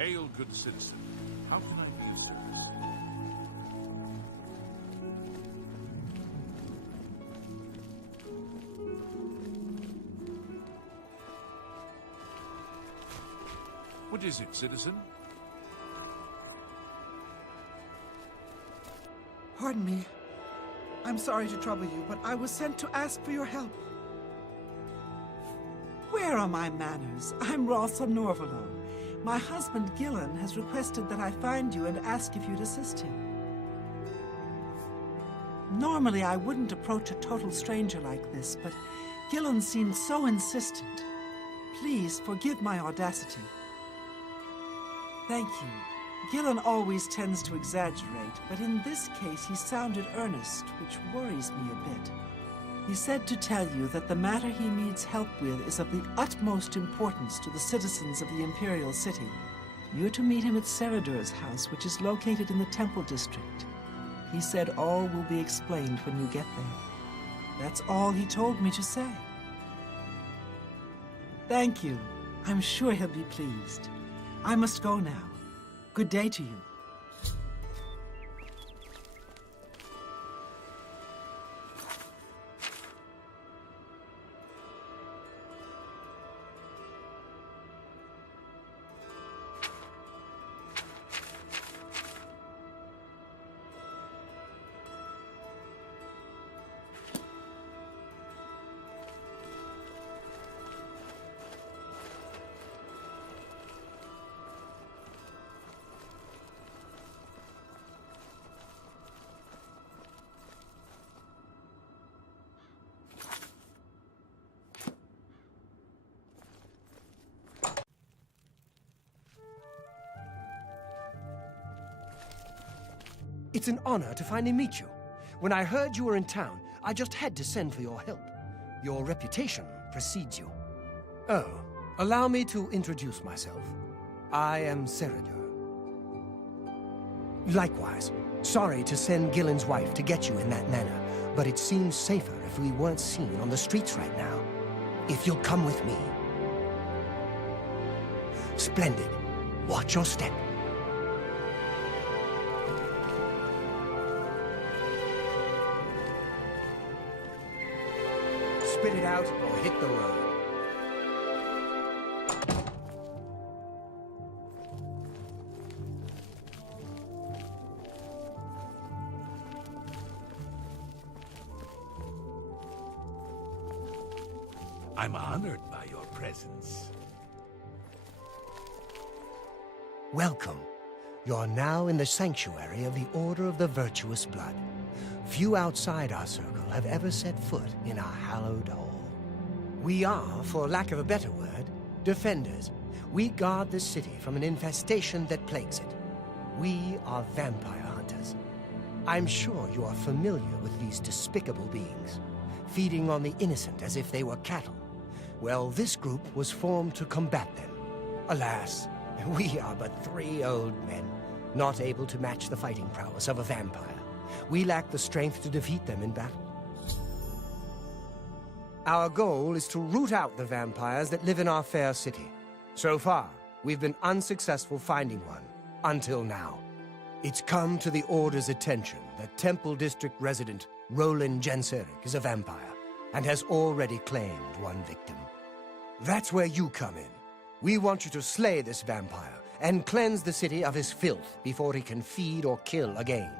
Hail, good citizen. How can I be of service? What is it, citizen? Pardon me. I'm sorry to trouble you, but I was sent to ask for your help. Where are my manners? I'm Rosa Norvalo. My husband, Gillen, has requested that I find you and ask if you'd assist him. Normally, I wouldn't approach a total stranger like this, but Gillen seemed so insistent. Please forgive my audacity. Thank you. Gillen always tends to exaggerate, but in this case he sounded earnest, which worries me a bit. He said to tell you that the matter he needs help with is of the utmost importance to the citizens of the Imperial City. You're to meet him at Seradur's house, which is located in the Temple District. He said all will be explained when you get there. That's all he told me to say. Thank you. I'm sure he'll be pleased. I must go now. Good day to you. It's an honor to finally meet you. When I heard you were in town, I just had to send for your help. Your reputation precedes you. Oh, allow me to introduce myself. I am Seradur. Likewise, sorry to send Gillen's wife to get you in that manner, but it seems safer if we weren't seen on the streets right now. If you'll come with me. Splendid. Watch your step. Spit it out or hit the road. I'm honored by your presence. Welcome. You're now in the sanctuary of the Order of the Virtuous Blood. Few outside our circle have ever set foot in our hallowed hall. We are, for lack of a better word, defenders. We guard the city from an infestation that plagues it. We are vampire hunters. I'm sure you are familiar with these despicable beings, feeding on the innocent as if they were cattle. Well, this group was formed to combat them. Alas, we are but 3 old men, not able to match the fighting prowess of a vampire. We lack the strength to defeat them in battle. Our goal is to root out the vampires that live in our fair city. So far, we've been unsuccessful finding one, until now. It's come to the Order's attention that Temple District resident Roland Genseric is a vampire, and has already claimed one victim. That's where you come in. We want you to slay this vampire, and cleanse the city of his filth before he can feed or kill again.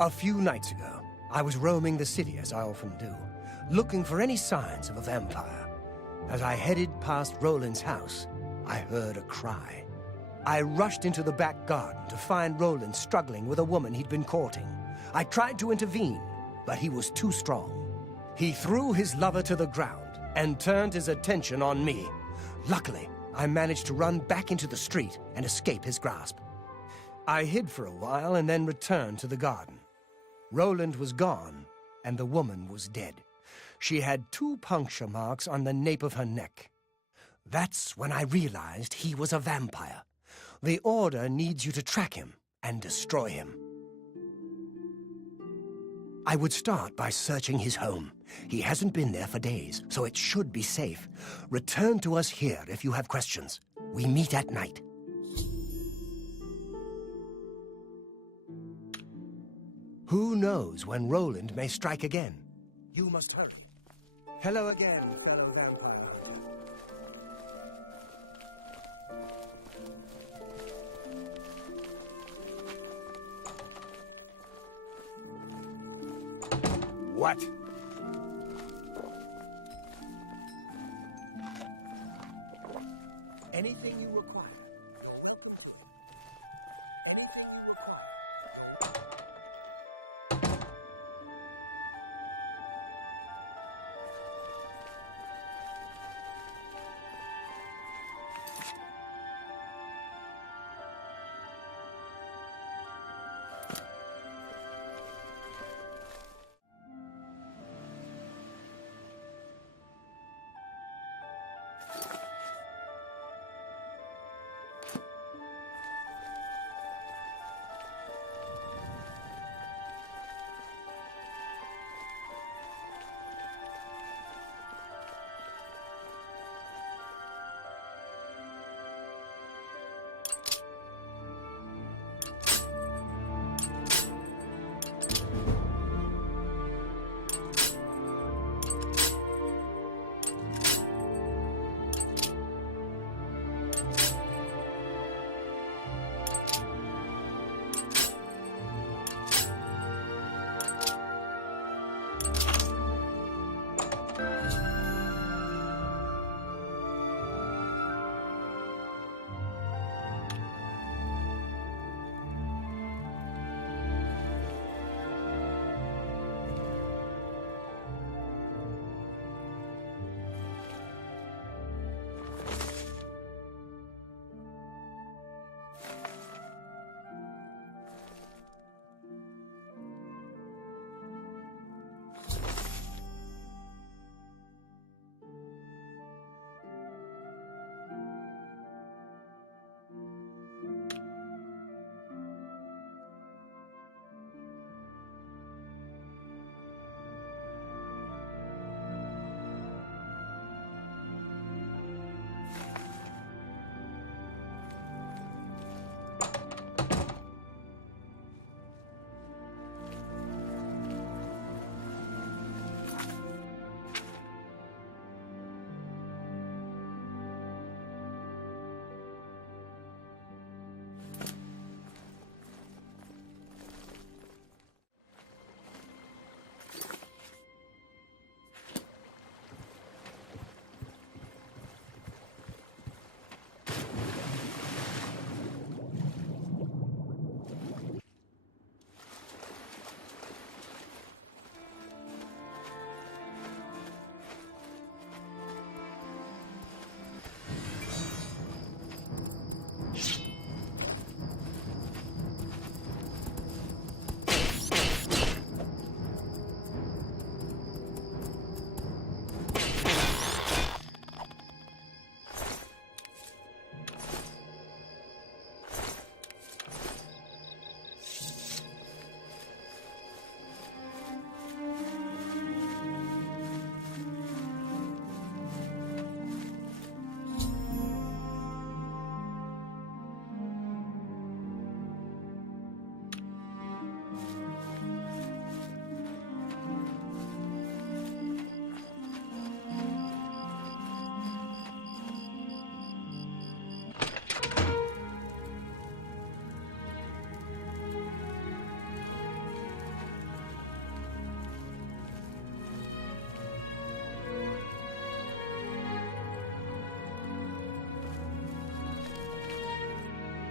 A few nights ago, I was roaming the city as I often do, looking for any signs of a vampire. As I headed past Roland's house, I heard a cry. I rushed into the back garden to find Roland struggling with a woman he'd been courting. I tried to intervene, but he was too strong. He threw his lover to the ground and turned his attention on me. Luckily, I managed to run back into the street and escape his grasp. I hid for a while and then returned to the garden. Roland was gone, and the woman was dead. She had 2 puncture marks on the nape of her neck. That's when I realized he was a vampire. The Order needs you to track him and destroy him. I would start by searching his home. He hasn't been there for days, so it should be safe. Return to us here if you have questions. We meet at night. Who knows when Roland may strike again? You must hurry. Hello again, fellow vampire hunter. What? Anything you require. You're welcome. Anything you require.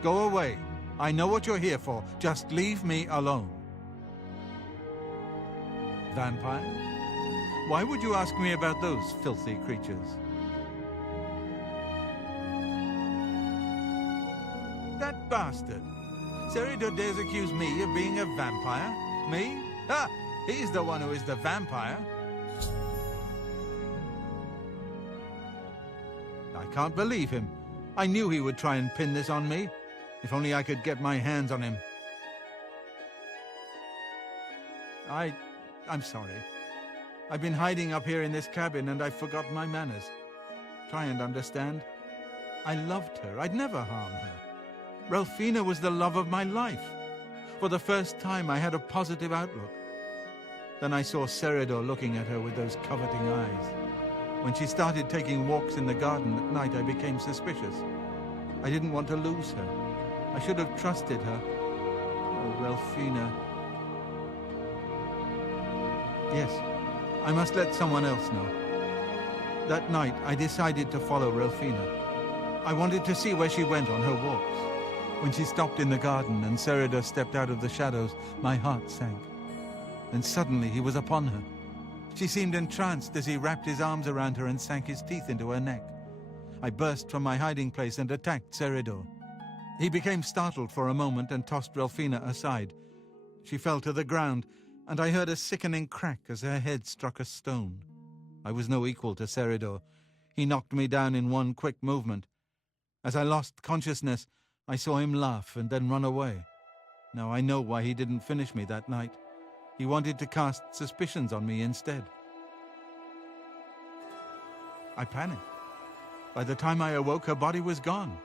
Go away. I know what you're here for. Just leave me alone. Vampires? Why would you ask me about those filthy creatures? That bastard! Serridor dares accuse me of being a vampire? Me? Ah! He's the one who is the vampire. I can't believe him. I knew he would try and pin this on me. If only I could get my hands on him. I'm sorry. I've been hiding up here in this cabin and I've forgotten my manners. Try and understand. I loved her. I'd never harm her. Ralphina was the love of my life. For the first time, I had a positive outlook. Then I saw Seridor looking at her with those coveting eyes. When she started taking walks in the garden at night, I became suspicious. I didn't want to lose her. I should have trusted her. Oh, Ralphina. Yes, I must let someone else know. That night, I decided to follow Ralphina. I wanted to see where she went on her walks. When she stopped in the garden and Seridor stepped out of the shadows, my heart sank. Then suddenly he was upon her. She seemed entranced as he wrapped his arms around her and sank his teeth into her neck. I burst from my hiding place and attacked Seridor. He became startled for a moment and tossed Ralphina aside. She fell to the ground, and I heard a sickening crack as her head struck a stone. I was no equal to Seridor. He knocked me down in one quick movement. As I lost consciousness, I saw him laugh and then run away. Now I know why he didn't finish me that night. He wanted to cast suspicions on me instead. I panicked. By the time I awoke, her body was gone.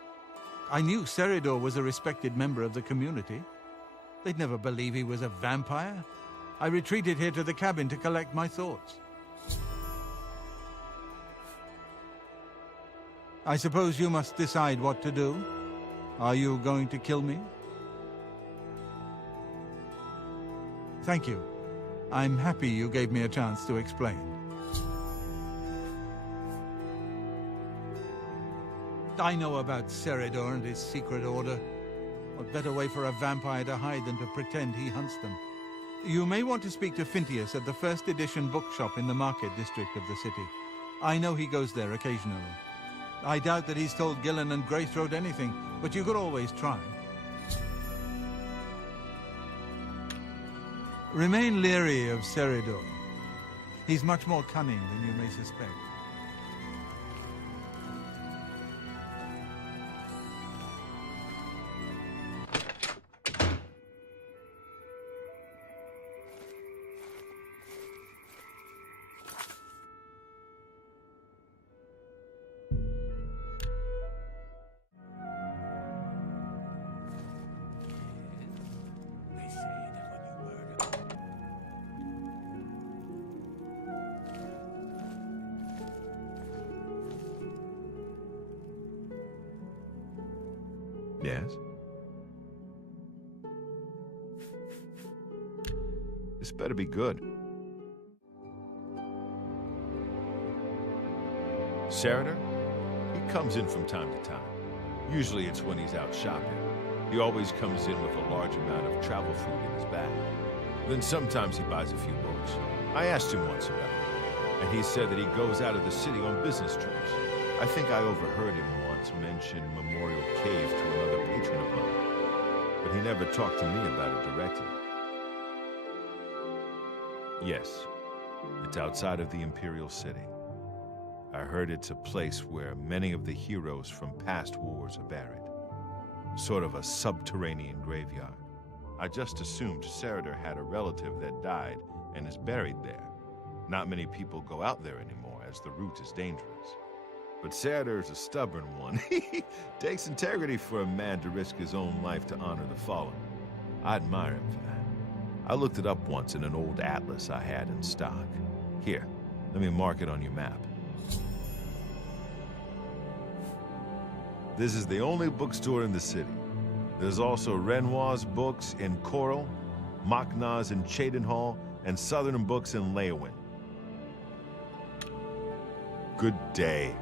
I knew Seridor was a respected member of the community. They'd never believe he was a vampire. I retreated here to the cabin to collect my thoughts. I suppose you must decide what to do. Are you going to kill me? Thank you. I'm happy you gave me a chance to explain. I know about Seridor and his secret order. What better way for a vampire to hide than to pretend he hunts them? You may want to speak to Phintius at the first edition bookshop in the market district of the city. I know he goes there occasionally. I doubt that he's told Gillen and Greythroat anything, but you could always try. Remain leery of Seridor. He's much more cunning than you may suspect. They say that when you murder... Yes? This better be good. Seridor? He comes in from time to time. Usually it's when he's out shopping. He always comes in with a large amount of travel food in his bag. Then sometimes he buys a few books. I asked him once about it, and he said that he goes out of the city on business trips. I think I overheard him once mention Memorial Cave to another patron of mine, but he never talked to me about it directly. Yes, it's outside of the Imperial City. I heard it's a place where many of the heroes from past wars are buried. Sort of a subterranean graveyard. I just assumed Seridor had a relative that died and is buried there. Not many people go out there anymore, as the route is dangerous. But Seridor's a stubborn one. Takes integrity for a man to risk his own life to honor the fallen. I admire him for that. I looked it up once in an old atlas I had in stock. Here, let me mark it on your map. This is the only bookstore in the city. There's also Renoir's books in Coral, Machna's in Cheydinhall, and Southern Books in Leyawiin. Good day.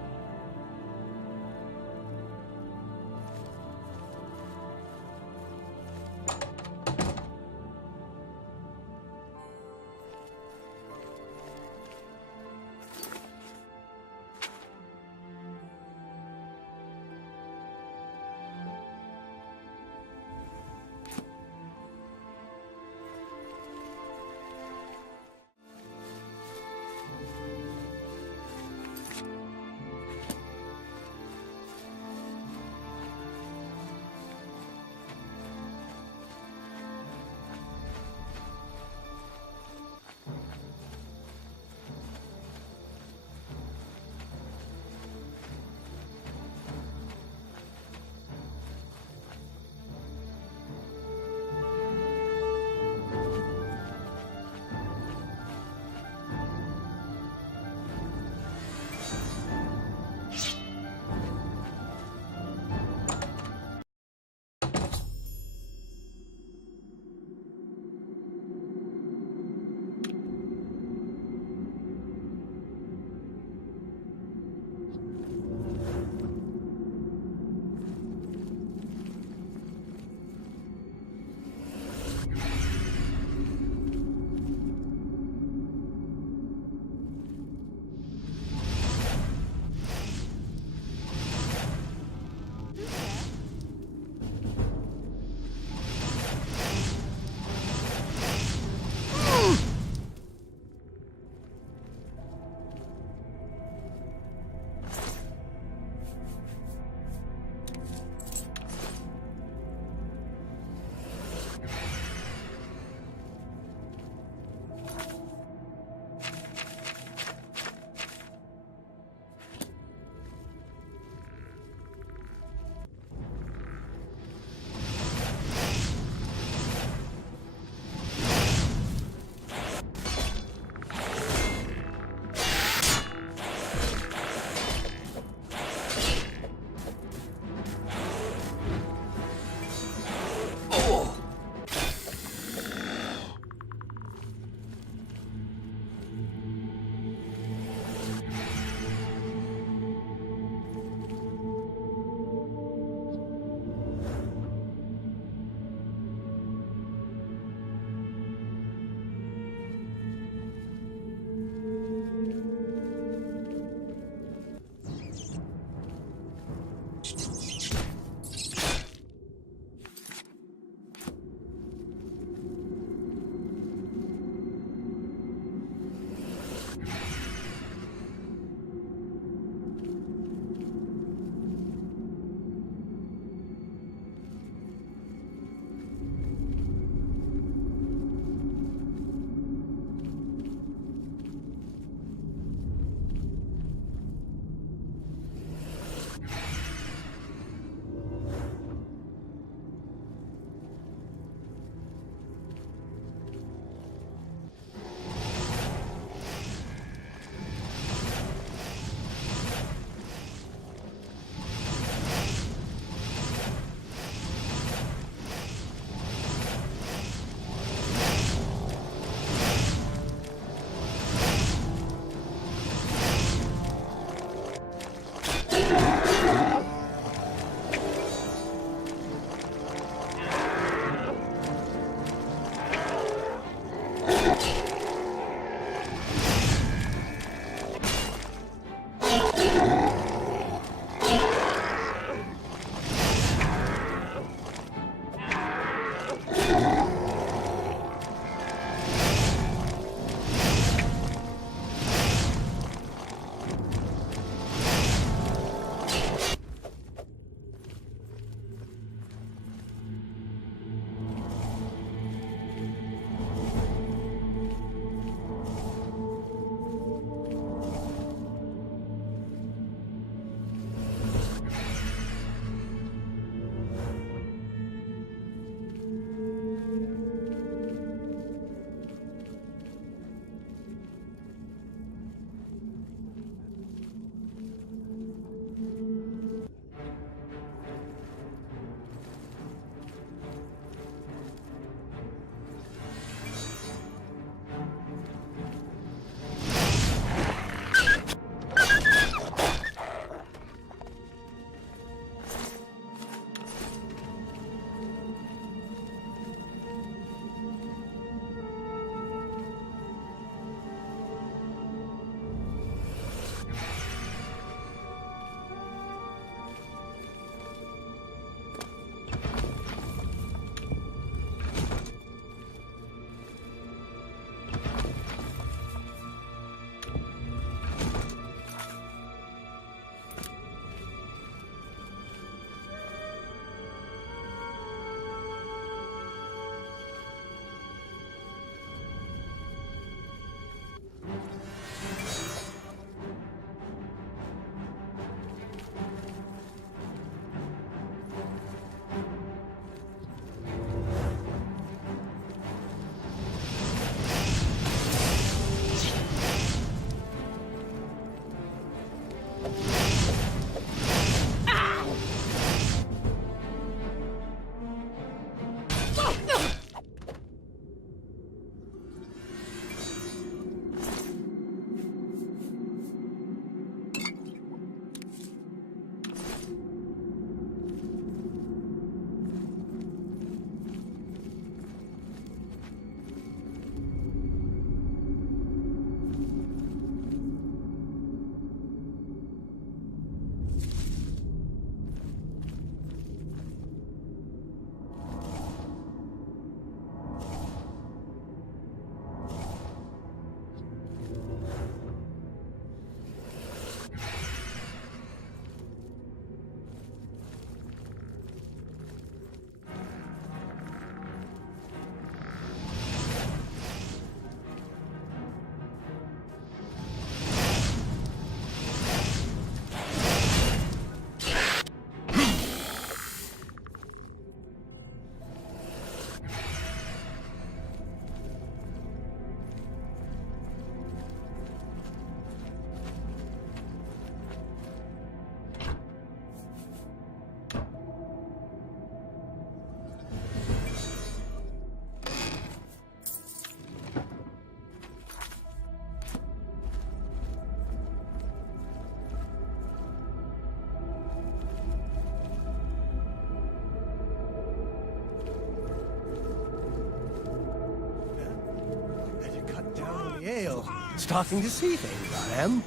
Starting to see things, I am.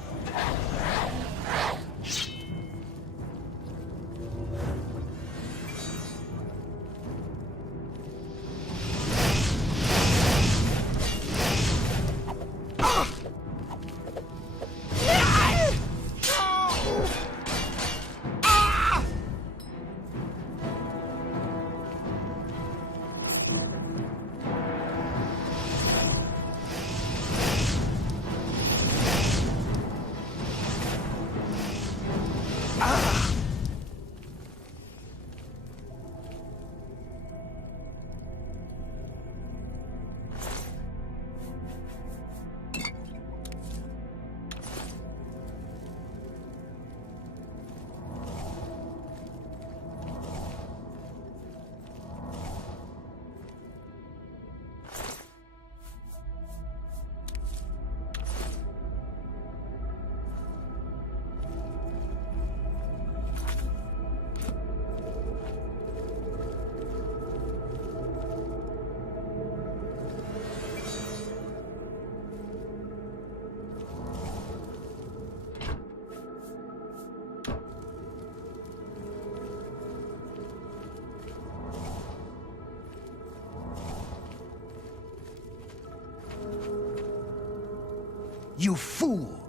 You fool!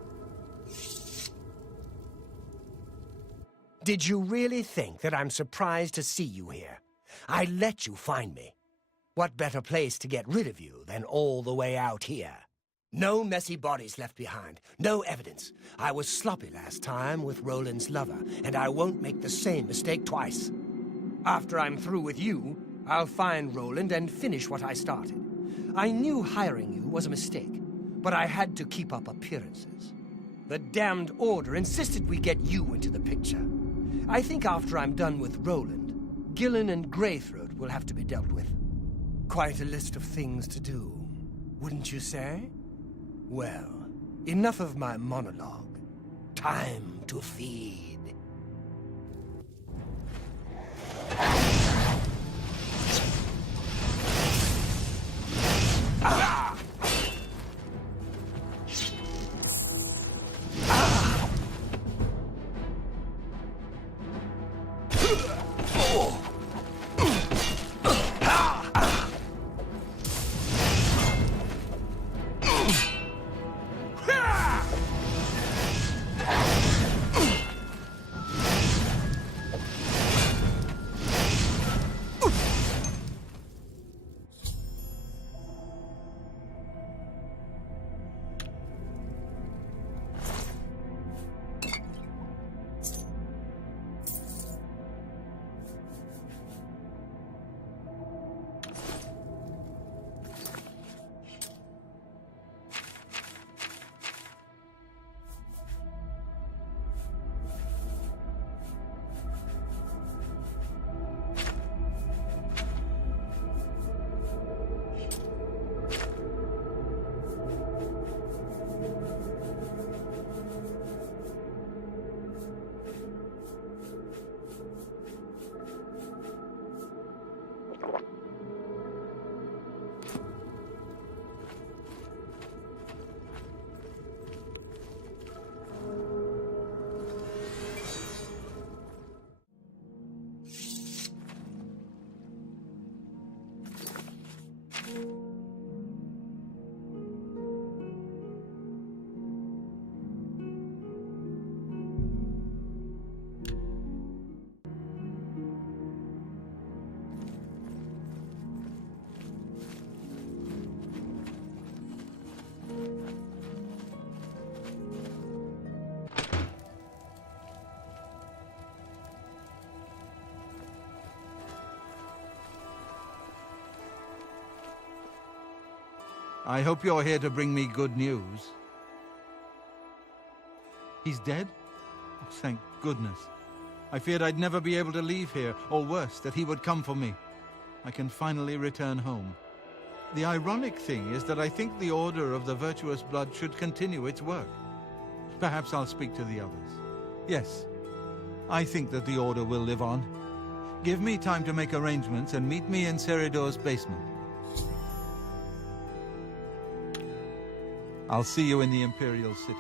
Did you really think that I'm surprised to see you here? I let you find me. What better place to get rid of you than all the way out here? No messy bodies left behind, no evidence. I was sloppy last time with Roland's lover, and I won't make the same mistake twice. After I'm through with you, I'll find Roland and finish what I started. I knew hiring you was a mistake, but I had to keep up appearances. The damned Order insisted we get you into the picture. I think after I'm done with Roland, Gillen and Greythroat will have to be dealt with. Quite a list of things to do, wouldn't you say? Well, enough of my monologue. Time to feed. I hope you're here to bring me good news. He's dead? Oh, thank goodness. I feared I'd never be able to leave here, or worse, that he would come for me. I can finally return home. The ironic thing is that I think the Order of the Virtuous Blood should continue its work. Perhaps I'll speak to the others. Yes, I think that the Order will live on. Give me time to make arrangements and meet me in Seridor's basement. I'll see you in the Imperial City.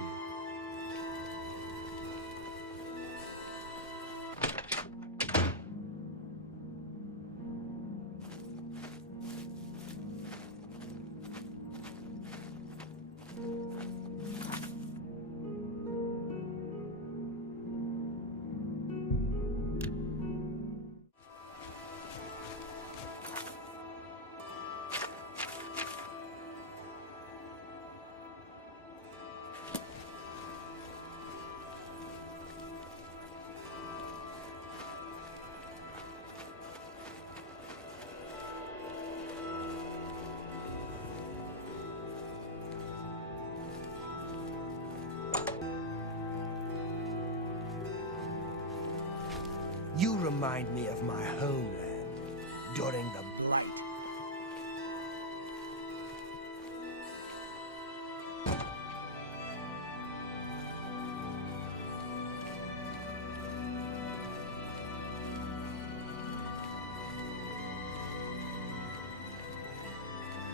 You remind me of my homeland during the Blight.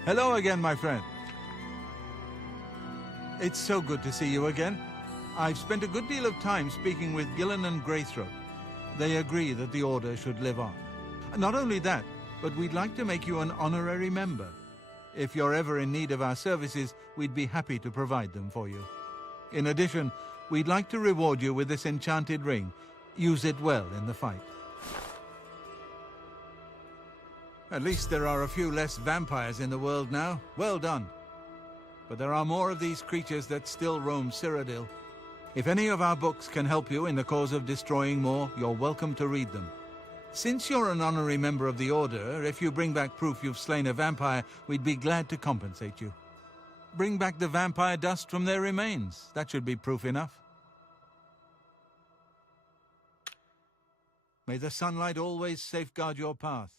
Hello again, my friend. It's so good to see you again. I've spent a good deal of time speaking with Gillen and Greythroat. They agree that the Order should live on. Not only that, but we'd like to make you an honorary member. If you're ever in need of our services, we'd be happy to provide them for you. In addition, we'd like to reward you with this enchanted ring. Use it well in the fight. At least there are a few less vampires in the world now. Well done. But there are more of these creatures that still roam Cyrodiil. If any of our books can help you in the cause of destroying more, you're welcome to read them. Since you're an honorary member of the Order, if you bring back proof you've slain a vampire, we'd be glad to compensate you. Bring back the vampire dust from their remains. That should be proof enough. May the sunlight always safeguard your path.